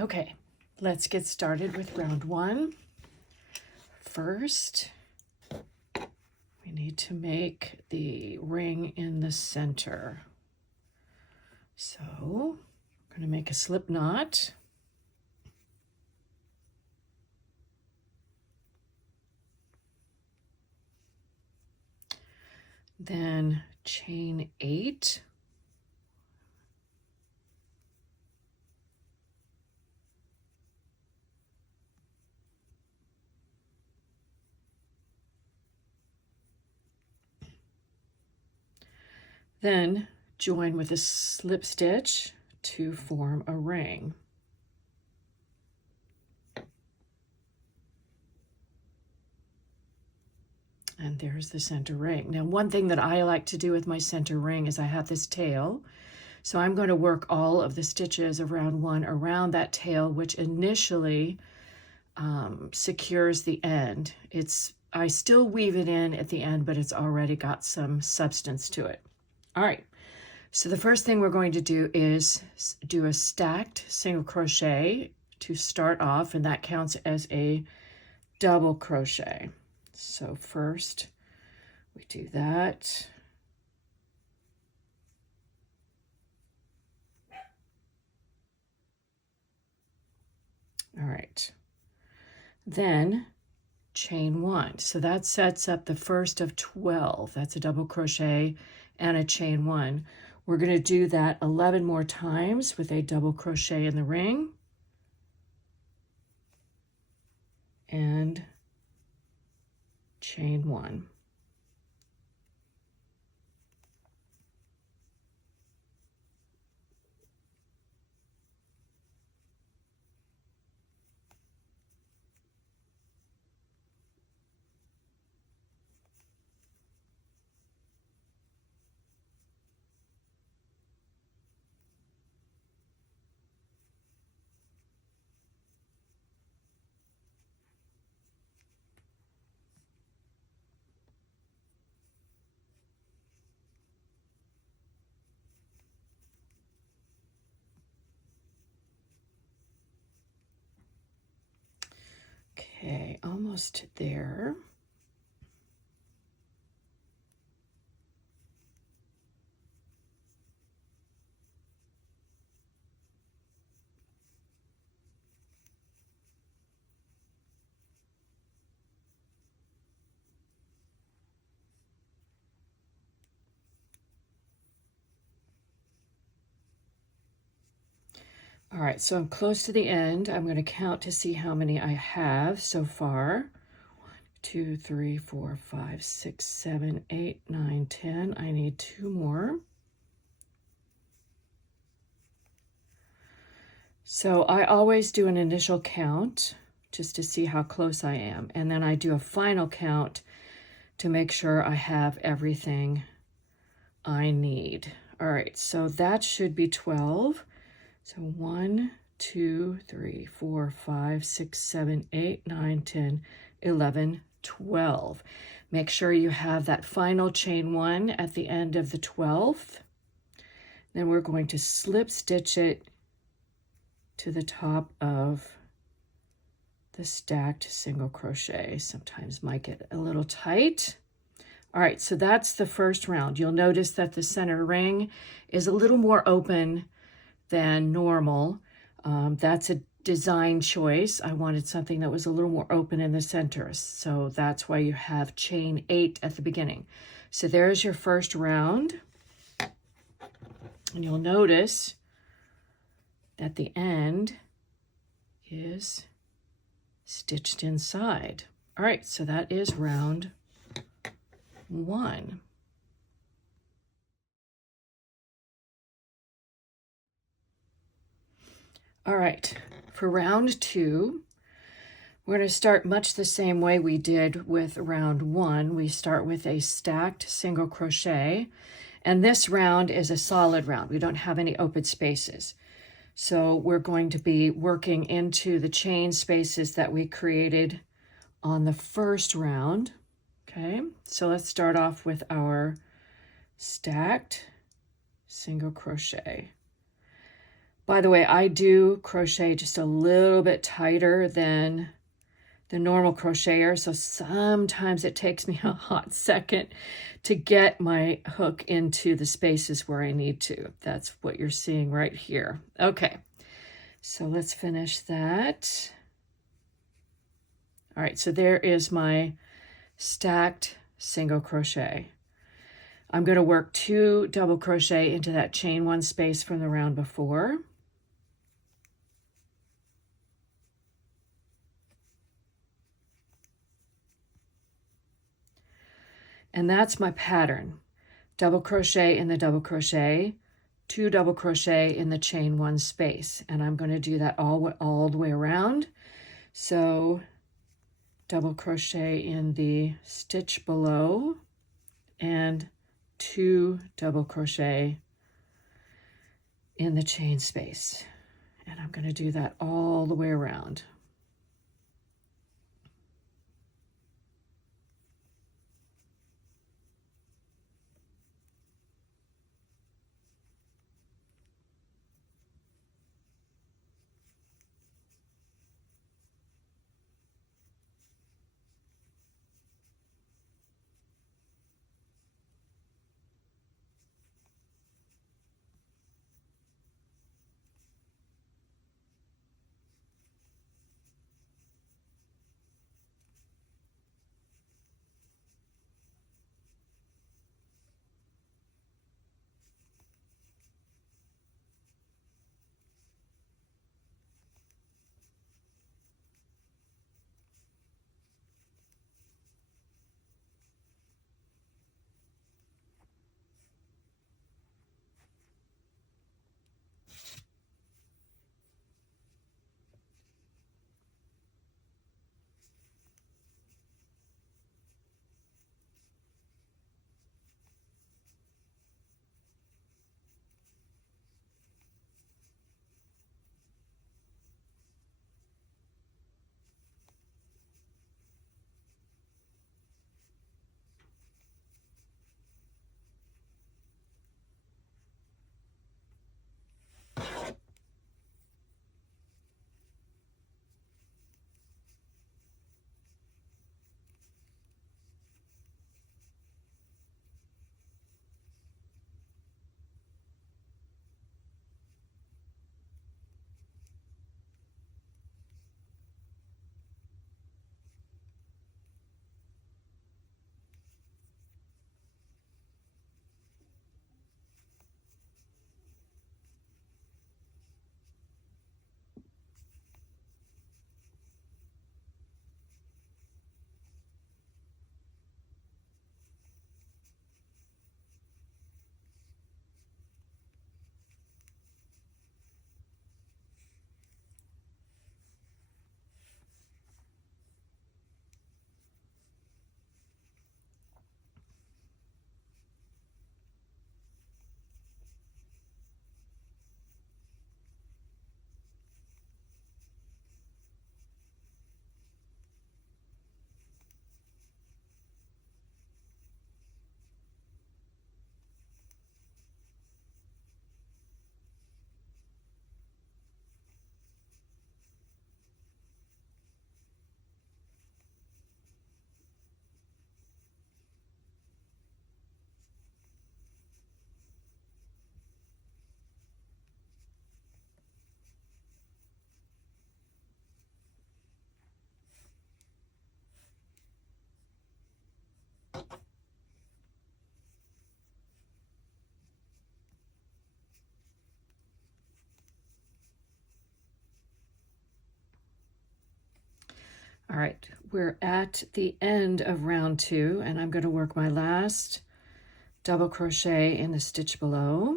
Okay, let's get started with round one. First, we need to make the ring in the center. So we're going to make a slip knot. Then chain 8. Then join with a slip stitch to form a ring. And there's the center ring. Now, one thing that I like to do with my center ring is I have this tail. So I'm going to work all of the stitches of round one around that tail, which initially secures the end. I still weave it in at the end, but it's already got some substance to it. All right, so the first thing we're going to do is do a stacked single crochet to start off, and that counts as a double crochet. So first we do that. All right, then chain 1. So that sets up the first of 12. That's a double crochet and a chain 1. We're going to do that 11 more times with a double crochet in the ring and chain 1. Okay, almost there. All right, so I'm close to the end. I'm going to count to see how many I have so far. 1, 2, 3, 4, 5, 6, 7, 8, 9, 10. I need 2 more. So I always do an initial count just to see how close I am. And then I do a final count to make sure I have everything I need. All right, so that should be 12. So 1, 2, 3, 4, 5, 6, 7, 8, 9, 10, 11, 12. Make sure you have that final chain 1 at the end of the 12th. Then we're going to slip stitch it to the top of the stacked single crochet. Sometimes might get a little tight. All right, so that's the first round. You'll notice that the center ring is a little more open than normal. That's a design choice. I wanted something that was a little more open in the center. So that's why you have chain 8 at the beginning. So there's your first round. And you'll notice that the end is stitched inside. All right, so that is round 1. All right, for round 2, we're going to start much the same way we did with round 1. We start with a stacked single crochet, and this round is a solid round. We don't have any open spaces. So we're going to be working into the chain spaces that we created on the first round. Okay, so let's start off with our stacked single crochet. By the way, I do crochet just a little bit tighter than the normal crocheter, so sometimes it takes me a hot second to get my hook into the spaces where I need to. That's what you're seeing right here. Okay, so let's finish that. All right, so there is my stacked single crochet. I'm going to work 2 double crochet into that chain 1 space from the round before. And that's my pattern. Double crochet in the double crochet, 2 double crochet in the chain 1 space. And I'm going to do that all the way around. So double crochet in the stitch below and 2 double crochet in the chain space. And I'm going to do that all the way around. All right, we're at the end of round 2, and I'm going to work my last double crochet in the stitch below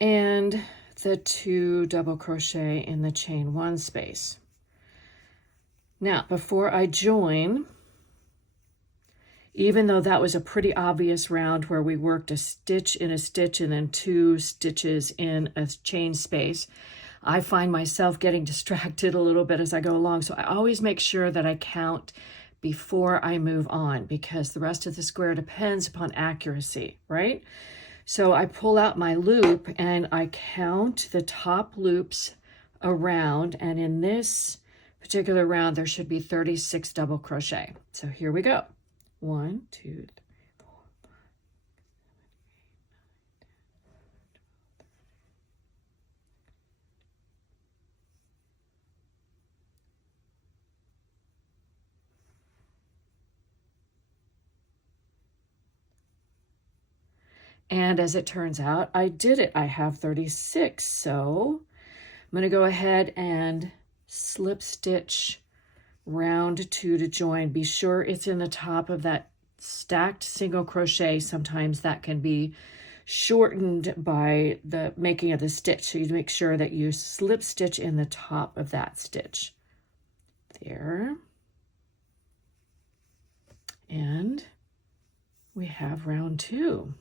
and the 2 double crochet in the chain 1 space. Now, before I join, even though that was a pretty obvious round where we worked a stitch in a stitch and then 2 stitches in a chain space, I find myself getting distracted a little bit as I go along. So I always make sure that I count before I move on, because the rest of the square depends upon accuracy, right? So I pull out my loop and I count the top loops around, and in this particular round there should be 36 double crochet. So here we go. 1, 2, 3, 4, 5, 6, 7, 8, 9, 10. And as it turns out, I did it. I have 36. So I'm going to go ahead and slip stitch round 2 to join. Be sure it's in the top of that stacked single crochet. Sometimes that can be shortened by the making of the stitch. So you make sure that you slip stitch in the top of that stitch. There. And we have round 2.